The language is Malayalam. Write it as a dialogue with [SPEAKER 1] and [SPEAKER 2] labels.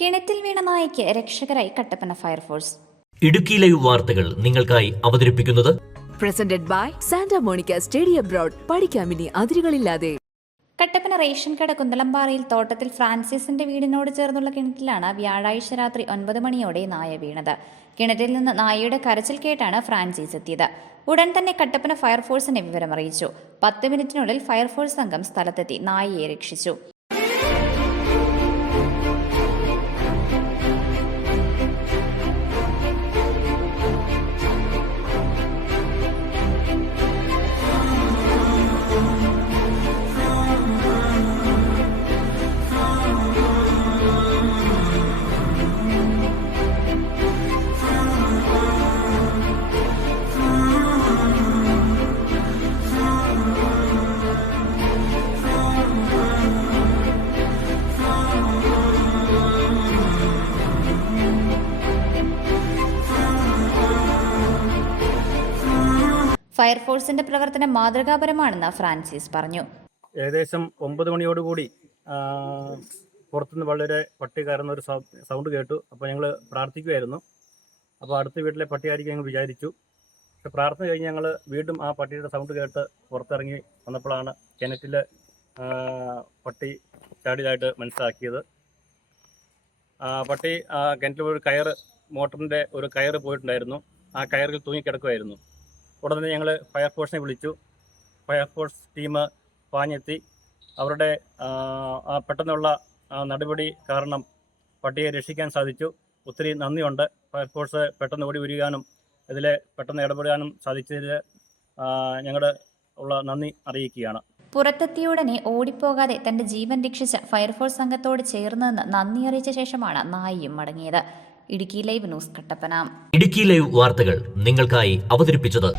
[SPEAKER 1] കിണറ്റിൽ വീണ നായയ്ക്ക് രക്ഷകരായി Kattappana fire force.
[SPEAKER 2] Idukki live വാർത്തകൾ നിങ്ങൾക്കായി അവതരിപ്പിക്കുന്നത്
[SPEAKER 3] presented by Santa Monica stadium broad പഠിക്കാമിനി അതിരുകളില്ലാതെ.
[SPEAKER 1] കട്ടപ്പന റേഷൻ കട കുന്തളംപാറയിൽ തോട്ടത്തിൽ ഫ്രാൻസിസിന്റെ വീടിനോട് ചേർന്നുള്ള കിണറ്റിലാണ് വ്യാഴാഴ്ച രാത്രി ഒൻപത് മണിയോടെ നായ വീണത്. കിണറ്റിൽ നിന്ന് നായയുടെ കരച്ചിൽ കേട്ടാണ് ഫ്രാൻസിസ് എത്തിയത്. ഉടൻ തന്നെ കട്ടപ്പന ഫയർഫോഴ്സിനെ വിവരമറിയിച്ചു. പത്ത് മിനിറ്റിനുള്ളിൽ ഫയർഫോഴ്സ് സംഘം സ്ഥലത്തെത്തി നായയെ രക്ഷിച്ചു. ഫയർഫോഴ്സിന്റെ പ്രവർത്തനം മാതൃകാപരമാണെന്ന് ഫ്രാൻസിസ് പറഞ്ഞു.
[SPEAKER 4] ഏകദേശം ഒമ്പത് മണിയോടുകൂടി പുറത്തുനിന്ന് വളരെ പട്ടി കയറുന്ന ഒരു സൗണ്ട് കേട്ടു. അപ്പോൾ ഞങ്ങൾ പ്രാർത്ഥിക്കുമായിരുന്നു അപ്പോൾ അടുത്ത വീട്ടിലെ പട്ടിയായിരിക്കും ഞങ്ങൾ വിചാരിച്ചു. പക്ഷെ പ്രാർത്ഥന കഴിഞ്ഞ് ഞങ്ങൾ വീണ്ടും ആ പട്ടിയുടെ സൗണ്ട് കേട്ട് പുറത്തിറങ്ങി വന്നപ്പോഴാണ് കിണറ്റിൽ പട്ടി ചാടിയതായിട്ട് മനസ്സിലാക്കിയത്. പട്ടി ആ കിണറ്റിൽ ഒരു കയറ് മോട്ടറിന്റെ ഒരു കയറ് പോയിട്ടുണ്ടായിരുന്നു. ആ കയറിൽ തൂങ്ങിക്കിടക്കുമായിരുന്നു ഉടനെ ഞങ്ങൾ ഫയർഫോഴ്സിനെ വിളിച്ചു. ഫയർഫോഴ്സ് ടീം പാഞ്ഞെത്തി. അവരുടെ പെട്ടെന്നുള്ള നടപടി കാരണം പട്ടിയെ രക്ഷിക്കാൻ സാധിച്ചു. ഒത്തിരി നന്ദിയുണ്ട്. ഫയർഫോഴ്സ് പെട്ടെന്ന് ഓടി വരികാനും ഇതിൽ പെട്ടെന്ന് ഇടപെടാനും സാധിച്ചതിൽ ഞങ്ങളുടെ ഉള്ള നന്ദി അറിയിക്കുകയാണ്.
[SPEAKER 1] പുറത്തെത്തിയ ഉടനെ ഓടിപ്പോകാതെ തന്റെ ജീവൻ രക്ഷിച്ച ഫയർഫോഴ്സ് സംഘത്തോട് ചേർന്നെന്ന് നന്ദി അറിയിച്ച ശേഷമാണ് നായിയും മടങ്ങിയത്. Idukki live news Kattappana.
[SPEAKER 2] Idukki live വാർത്തകൾ നിങ്ങൾക്കായി അവതരിപ്പിച്ചത്